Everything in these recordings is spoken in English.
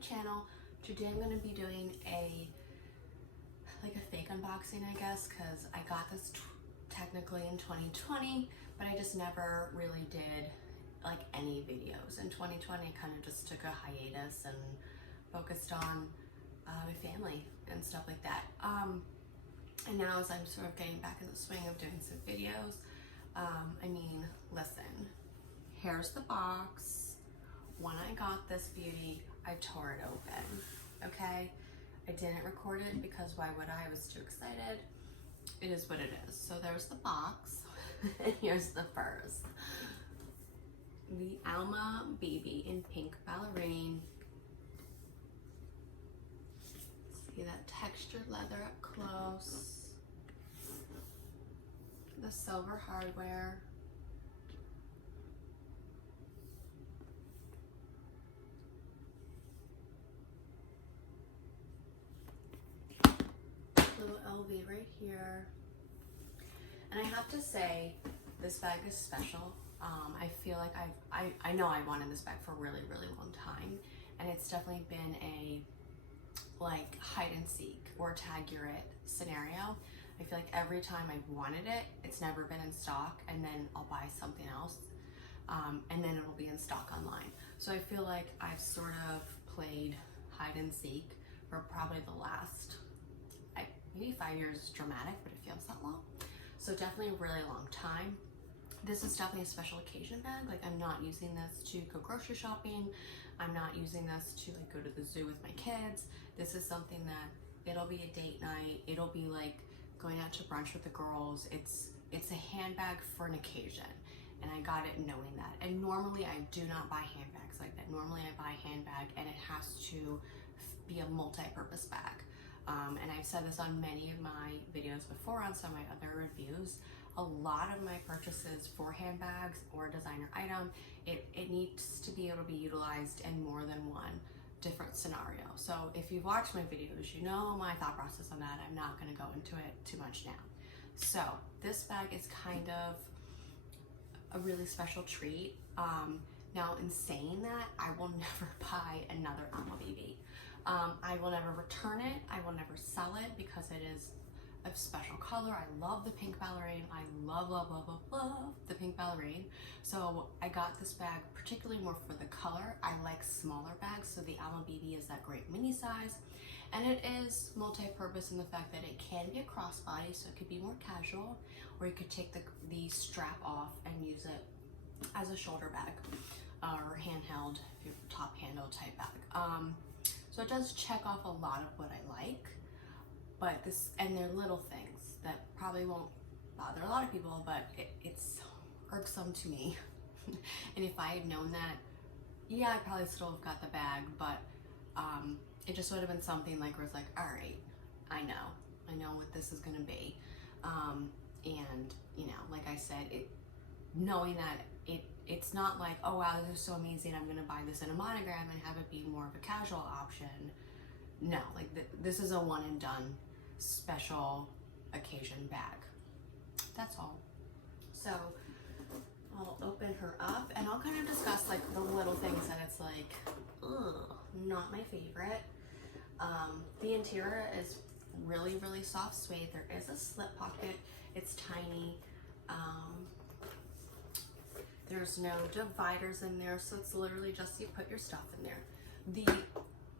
channel. Today I'm going to be doing a fake unboxing, I guess, because I got this technically in 2020, but I just never really did like any videos. In 2020 I kind of just took a hiatus and focused on my family and stuff like that. And now as I'm sort of getting back in the swing of doing some videos, I mean, listen, here's the box. When I got this beauty, I tore it open, okay? I didn't record it because why would I? I was too excited. It is what it is. So there's the box, and here's the furs. The Alma baby in pink ballerine. See that textured leather up close. The silver hardware. Little LV right here. And I have to say, this bag is special. I feel like I know I wanted this bag for a really, really long time, and it's definitely been a like hide and seek or tag your it scenario. I feel like every time I've wanted it, it's never been in stock, and then I'll buy something else, and then it'll be in stock online. So I feel like I've sort of played hide and seek for probably the last, maybe 5 years is dramatic, but it feels that long. So definitely a really long time. This is definitely a special occasion bag. Like, I'm not using this to go grocery shopping. I'm not using this to like go to the zoo with my kids. This is something that it'll be a date night. It'll be like going out to brunch with the girls. It's a handbag for an occasion. And I got it knowing that. And normally I do not buy handbags like that. Normally I buy a handbag and it has to be a multi-purpose bag. And I've said this on many of my videos before on some of my other reviews. A lot of my purchases for handbags or a designer item, it needs to be able to be utilized in more than one different scenario. So if you've watched my videos, you know my thought process on that. I'm not going to go into it too much now. So this bag is kind of a really special treat. Now, in saying that, I will never buy another Alma baby. I will never return it. I will never sell it because it is a special color. I love the pink ballerine. I love, love, love, love, love the pink ballerine. So I got this bag particularly more for the color. I like smaller bags, so the Alma BB is that great mini size. And it is multi-purpose in the fact that it can be a crossbody, so it could be more casual, or you could take the strap off and use it as a shoulder bag or handheld, if you're top handle type bag. So it does check off a lot of what I like. But this, and they're little things that probably won't bother a lot of people, but it's irksome to me. And if I had known that, yeah, I probably still have got the bag, but it just would have been something like where it's like, all right, I know what this is gonna be. And you know, like I said, knowing that it's not like, oh wow, this is so amazing, I'm gonna buy this in a monogram and have it be more of a casual option. No, like this is a one and done special occasion bag. That's all. So I'll open her up and I'll kind of discuss like the little things that it's like, ugh, not my favorite. The interior is really, really soft suede. There is a slip pocket. It's tiny. There's no dividers in there, so it's literally just you put your stuff in there.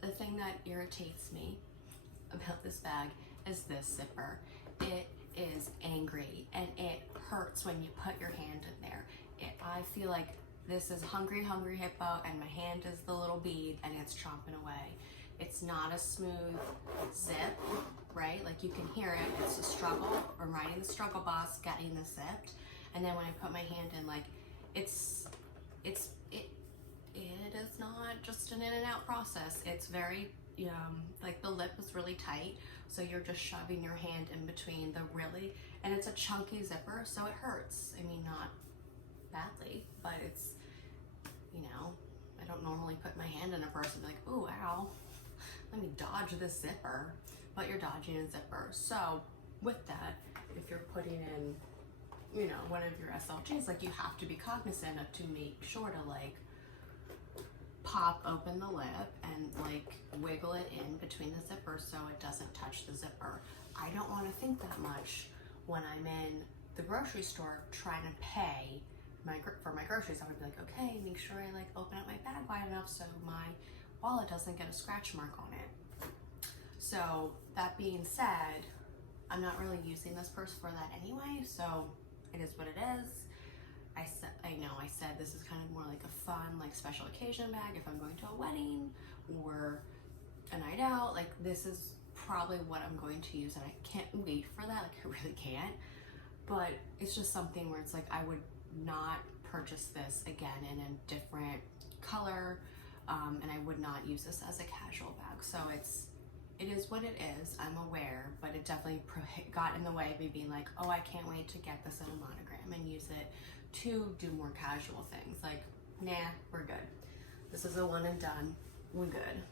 The thing that irritates me about this bag is this zipper. It is angry and it hurts when you put your hand in there. I feel like this is hungry, hungry hippo and my hand is the little bead and it's chomping away. It's not a smooth zip, right? Like you can hear it, it's a struggle. I'm riding the struggle bus, getting this zipped. And then when I put my hand in, like it is not just an in and out process. It's very, like the lip is really tight. So you're just shoving your hand in between and it's a chunky zipper, so it hurts. I mean, not badly, but it's, I don't normally put my hand in a purse and be like, ooh, ow, let me dodge this zipper, but you're dodging a zipper. So with that, if you're putting in, one of your SLGs, like you have to be cognizant of to make sure to like pop open the lip and like wiggle it in between the zippers so it doesn't touch the zipper. I don't want to think that much when I'm in the grocery store trying to pay for my groceries. I would be like, okay, make sure I like open up my bag wide enough so my wallet doesn't get a scratch mark on it. So that being said, I'm not really using this purse for that anyway, so it is what it is. I said this is kind of more like a fun, like special occasion bag if I'm going to a wedding or a night out. Like this is probably what I'm going to use, and I can't wait for that. Like I really can't. But it's just something where it's like I would not purchase this again in a different color, and I would not use this as a casual bag. So it is what it is. I'm aware, but it definitely got in the way of me being like, oh, I can't wait to get this in a monogram and use it to do more casual things. Like, nah, we're good. This is a one and done. We're good.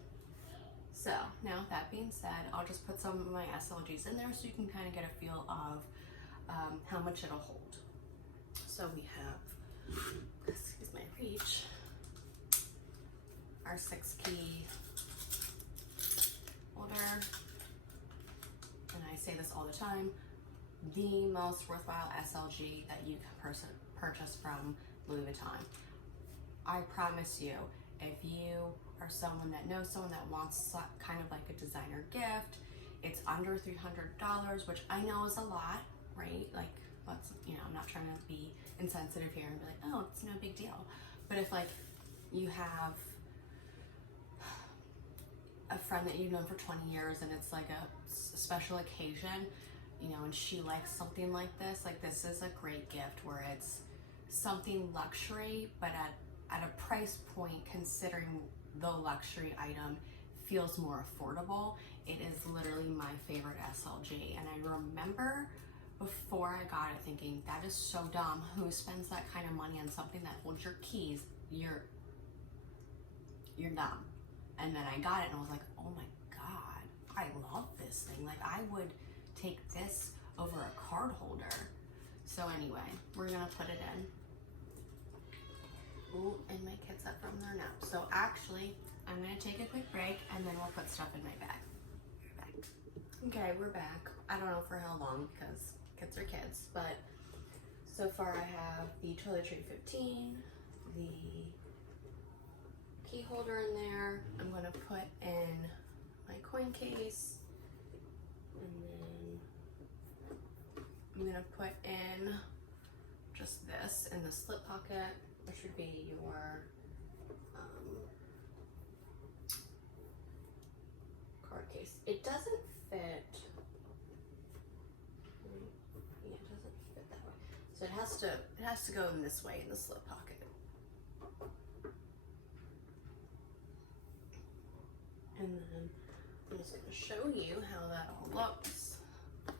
So now that being said, I'll just put some of my SLGs in there so you can kind of get a feel of how much it'll hold. So we have, excuse my reach, our 6-key holder, and I say this all the time, the most worthwhile SLG that you can purchase from Louis Vuitton. I promise you, if you are someone that knows someone that wants kind of like a designer gift, it's under $300, which I know is a lot, right? Like, let's, I'm not trying to be insensitive here and be like, oh, it's no big deal. But if like you have a friend that you've known for 20 years and it's like a special occasion, and she likes something like this is a great gift where it's something luxury, but at a price point considering the luxury item feels more affordable. It is literally my favorite SLG, and I remember before I got it thinking, that is so dumb. Who spends that kind of money on something that holds your keys? You're dumb. And then I got it and I was like, oh my God, I love this thing. Like I would take this over a card holder. So anyway, we're gonna put it in. Ooh, and my kids up from their nap. So actually, I'm gonna take a quick break and then we'll put stuff in my bag. We're back. Okay, we're back. I don't know for how long because kids are kids, but so far I have the toiletry 15, the key holder in there. I'm gonna put in my coin case, and then I'm gonna put in just this in the slip pocket, which would be your card case. It doesn't fit. Yeah, it doesn't fit that way. So it has to go in this way in the slip pocket. And then I'm just going to show you how that all looks on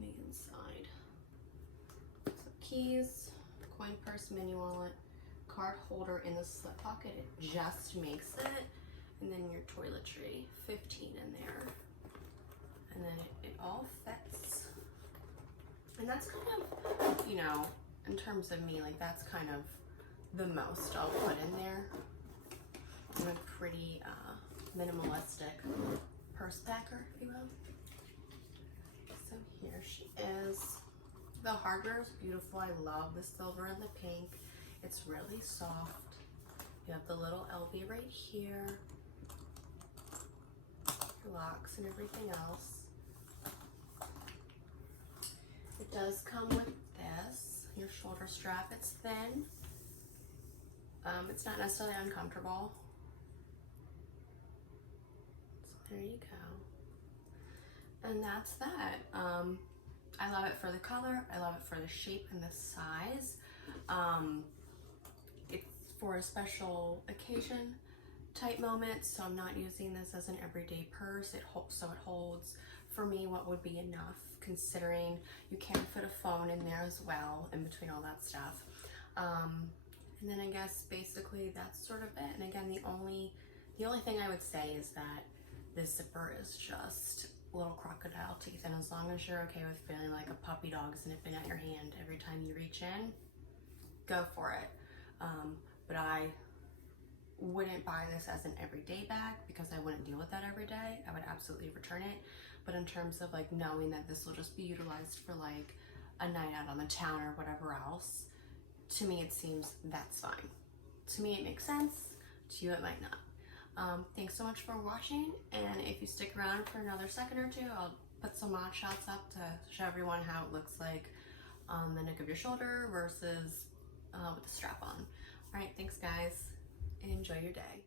the inside. So keys, coin purse, mini wallet, card holder in the slip pocket. It just makes it. And then your toiletry, 15 in there. And then it all fits. And that's kind of, in terms of me, like that's kind of the most I'll put in there. I'm a pretty minimalistic purse packer, if you will. So here she is. The hardware is beautiful. I love the silver and the pink. It's really soft. You have the little LV right here. Your locks and everything else. It does come with this, your shoulder strap. It's thin. It's not necessarily uncomfortable. So there you go. And that's that. I love it for the color. I love it for the shape and the size. It's for a special occasion type moment, so I'm not using this as an everyday purse. It holds for me what would be enough, considering you can fit a phone in there as well in between all that stuff. And then I guess basically that's sort of it. And again, the only thing I would say is that this zipper is just little crocodile teeth, and as long as you're okay with feeling like a puppy dog sniffing at your hand every time you reach in, go for it. But I wouldn't buy this as an everyday bag because I wouldn't deal with that every day. I would absolutely return it. But in terms of like knowing that this will just be utilized for like a night out on the town or whatever else, to me it seems that's fine. To me it makes sense, to you it might not. Thanks so much for watching, and if you stick around for another second or two, I'll put some mod shots up to show everyone how it looks like on the neck of your shoulder versus with the strap on. All right, thanks guys, and enjoy your day.